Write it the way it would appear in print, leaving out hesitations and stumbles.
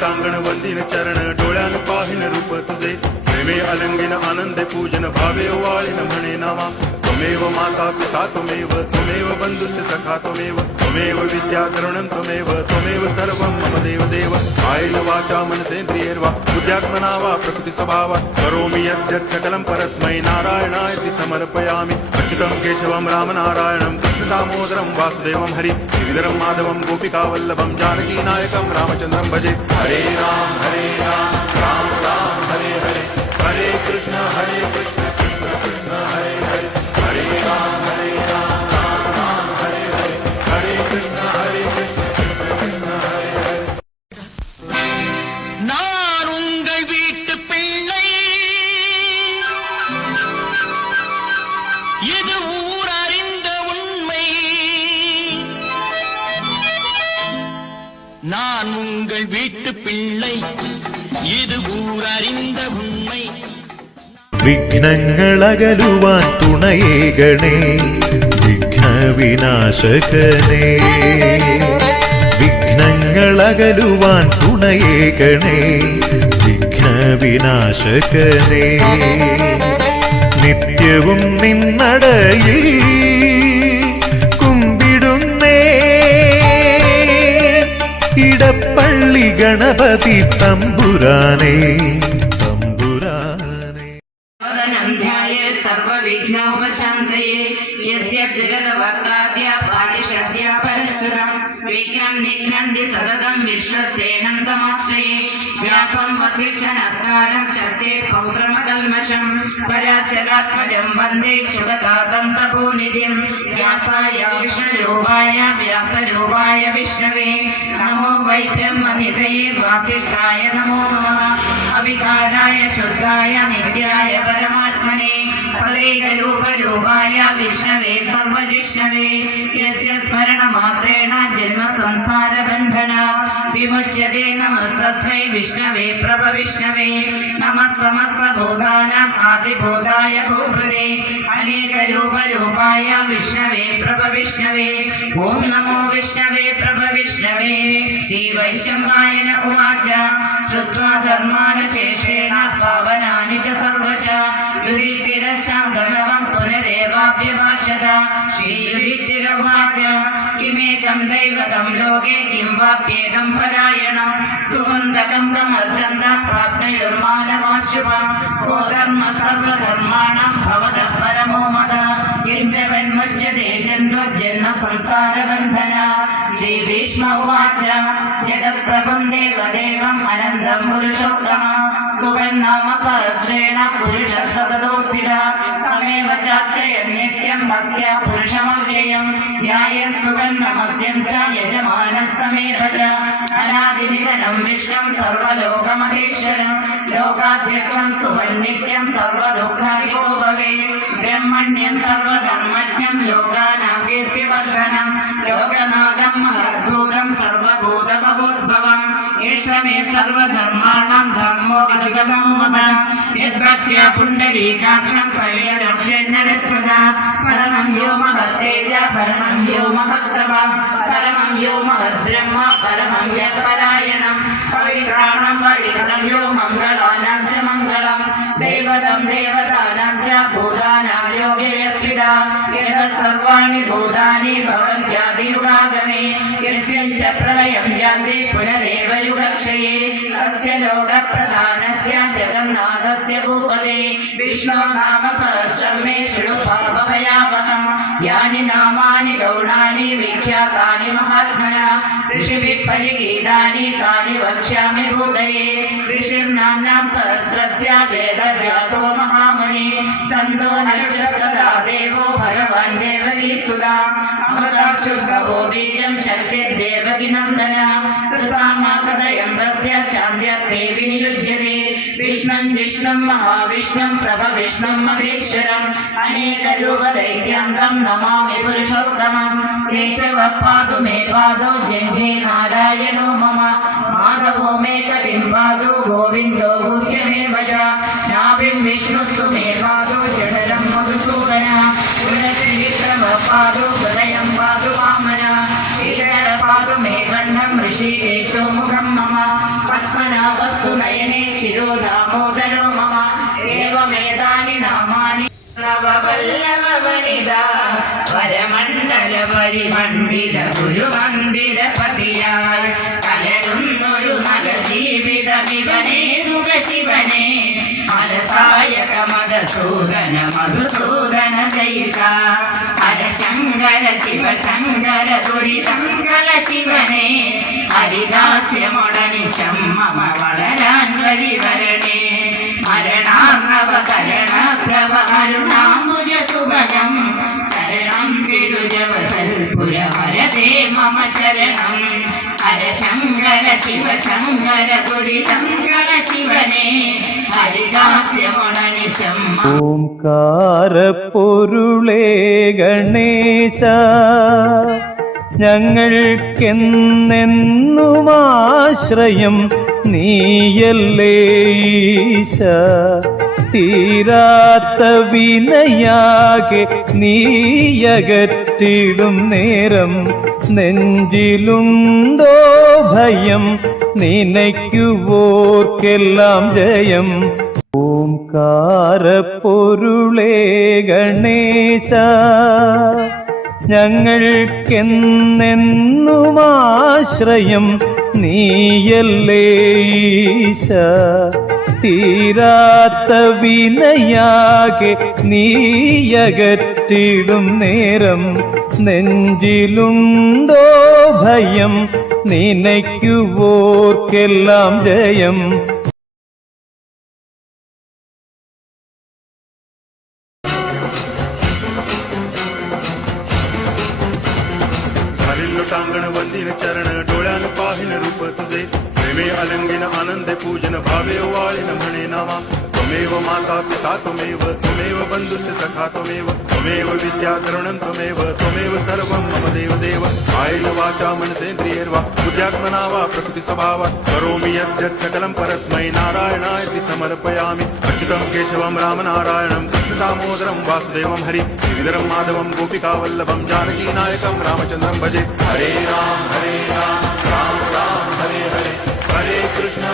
टांगण वंदिन चरण डोळ्यान पाहिन रूप तुझे प्रेमे अलंगिन आनंदे पूजन भावे वाळीन म्हणे नावा त्वमेव माता पिता त्वमेव त्वमेव बंधुश्च सखा त्वमेव त्वमेव विद्या करुणं त्वमेव सर्वं मम देव देव कायेन वाचा मनसेन्द्रियैर्वा बुद्ध्यात्मना वा प्रकृति स्वभावा करोमि यद्यत् सकलं परस्मै नारायणायति समर्पयामि अच्युतं केशवं रामनारायणं कृष्णदामोदरं वासुदेवं हरि गिरिधरं माधवं गोपिकावल्लभं जानकीनायकं रामचन्द्रं भजे हरे राम राम राम हरे हरे हरे कृष्ण कृष्ण कृष्ण हरे हरे हरे राम राम राम हरे हरे हरे कृष्ण कृष्ण हरे हरे நான் உங்கள் வீட்டு பிள்ளை இது ஊர் அறிந்த உண்மை நான் உங்கள் வீட்டு பிள்ளை இது ஊர் அறிந்த உண்மை വിഘ്നങ്ങളകലുവാൻ തുണയേകണേ വിഘ്നവിനാശകനേ വിഘ്നങ്ങളകലുവാൻ തുണയേകണേ വിഘ്നവിനാശകനേ നിത്യവും നിന്നടയിൽ കുമ്പിടുന്നേ ഇടപ്പള്ളി ഗണപതി തമ്പുരാനേ सर्वविघ्नोपशान्तये यस्य जगद्वक्त्राद्या पादिशद्या परशुरं विघ्नं निघ्नन्ति सततं विश्वसेनं तमाश्रये व्यासं वसिष्ठनत्कारं शक्ते पौत्रमकल्मषं पराशरात्मजं वन्दे शुभदातं तपोनिधिं व्यासाय विष्णुरूपाय व्यासरूपाय विष्णवे नमो वै ब्रह्मनिधये वासिष्ठाय नमो नमः अविकाराय शुद्धाय नित्याय परमात्मने सदैकरूपरूपाय विष्णवे सर्वजिष्णवे यस्य स्मरणमात्रेण जन्म संसारबन्धनात् विमुच्यते नमस्तस्मै विष्णवे प्रभविष्णवे नमः समस्तभूतानाम् आदिभूताय भूभृते अनेकरूपरूपाय विष्णवे प्रभविष्णवे ॐ नमो विष्णवे प्रभविष्णवे श्रीवैशम्पायन उवाच श्रुत्वा धर्मानशेषेण पावनानि च सर्वश युधिष्ठिरशान्तनवं पुनरेवाभ्यभाषत श्रीयुधिष्ठिर उवाच किमेकं दैवतं लोके किं वाप्येकं परायणं सुवन्दकं तमर्चन्द प्राप्नुयुर्मानवाशुभं को धर्म सर्वधर्माणां भवतः परमो मदः यञ्जवन्मुच्यते जन्मजन्म संसारबन्धनात् श्रीभीष्म उवाच जगत्प्रभं देवदेवम् अनन्तं पुरुषोत्तमं सुवन्नाम सहस्रेण पुरुषः सततोत्थितः तमेव चार्चयन् नित्यं भक्त्या पुरुषमव्ययं ध्यायन् सुवन्नमस्यं च यजमानस्तमेव च अनादिनिधनं विष्णुं सर्वलोकमहेश्वरं लोकाध्यक्षं सुवन्नित्यं सर्वदुःखादिको भवेत् ब्रह्मण्यं सर्वधर्मज्ञं लोकानां कीर्तिवर्धनं लोकनाथं महद्भूतं सर्वभूतभवोद्भवम् एष मे सर्वधर्माणां धर्मो अधिगमो मदः यद्भक्त्या पुण्डरीकाक्षं सविरभ्यन्नरः सदा परमं यो महत्तेज परमं यो महत्तपः परमं यो महद्ब्रह्म परमं यः परायणं पवित्राणां पवित्रं यो मङ्गलानां च मङ्गलं दैवतं देवतानां च भूतानां यो व्ययः यतः सर्वाणि भूतानि भवन्त्यादियुगागमे यस्मिन् च प्रलयं यान्ति पुनरेव युगक्षये तस्य लोकप्रधानस्य जगन्नाथस्य भूपते विष्णो नाम सहस्रं मे शृणु पापभयावहं यानि नामानि गौणानि विख्यातानि महात्मना ऋषिभिः परिगीतानि तानि वक्ष्यामि भूतये ऋषिर्नाम्नां सहस्रस्य वेदव्यासो महामुनि छन्दो नक्षत्रदा देवो भगवान् देवकीसुधा अमृताक्षुर्भवो बीजं शक्तिर्देवकी नन्दना रसामाकदयं तस्य शान्त्यर्थे विनियुज्यते विष्णुं जिष्णुं महाविष्णुं प्रभविष्णुं महेश्वरम् अनेकरूपदैत्यान्तं नमामि पुरुषोत्तमं केशवः पातु मे पादौ जङ्घे नारायणो मम माधवो मे कटिं पादौ गोविन्दो गुह्यमेव च नाभिं विष्णुस्तु मे पादौ जठरं मधुसूदन गुणश्रीविक्रमः पादौ हृदयं पादु वामन श्रीधरः पादु मे गण्डं ऋषिकेशो मुखं मम वस्तु नयने शिरो दामोदरो मम एवमेतानि नामानि നവവല്ലഭവനിതാ പരമണ്ഡല പരിമണ്ഡിത ഗുരുമന്ദിരപതിയായി കലരുന്നൊരു നല്ല ജീവിതമിവനേതുക ശിവനെ മലസായക മധുസൂദന മധുസൂദന ദയിക ഹരശങ്കര ശിവശങ്കര ദുരിതങ്കള ശിവനെ ഹരിദാസ്യമൊടനിശം മമ വളരാൻ വഴിവരണേ മരണാർണവതരണ പ്രഭ അരുണാമുജ സുഭജം ശരണം തിരുജവസൽപുര വരദേ മമ ശരണം ഹരശങ്കര ശിവശങ്കര ദുരിതങ്കള ശിവനെ ഹരിദാസ്യമൊടനിശം ഓംകാരപ്പൊരുളേ ഗണേശ ഞങ്ങൾക്കെന്നെന്നുമാശ്രയം നീയല്ലേ ഈശ തീരാത്ത വിനയാകെ നീയകറ്റിടും നേരം നെഞ്ചിലുണ്ടോ ഭയം നിനയ്ക്കുവോർക്കെല്ലാം ജയം ഓംകാരപ്പൊരുളേ ഗണേശ ഞങ്ങൾക്കെന്നെന്നുമാശ്രയം നീയല്ലേ ഈശ തീരാത്ത വിനയാകെ നീയകറ്റിടും നേരം നെഞ്ചിലുണ്ടോ ഭയം നിനയ്ക്കുവോർക്കെല്ലാം ജയം टांगण वंदिन चरण डोळ्यान पाहिन रूप तुझे प्रेमे अलंगिन आनंदे पूजन भावे वाळिन म्हणे नावा त्वमेव माता पिता त्वमेव त्वमेव बंधुश्च सखा त्वमेव त्वमेव विद्या करुणं त्वमेव सर्वं मम देव देव कायेन वाचा मनसेन्द्रियैर्वा बुद्ध्यात्मना वा प्रकृति स्वभावात् करोमि यद्यत् सकलं परस्मै नारायणायति समर्पयामि अच्युतं केशवं रामनारायणं कृष्णदामोदरं वासुदेवं हरि श्रीधरं माधवं गोपिकावल्लभं जानकीनायकं रामचन्द्रं भजे हरे राम राम राम हरे हरे हरे कृष्ण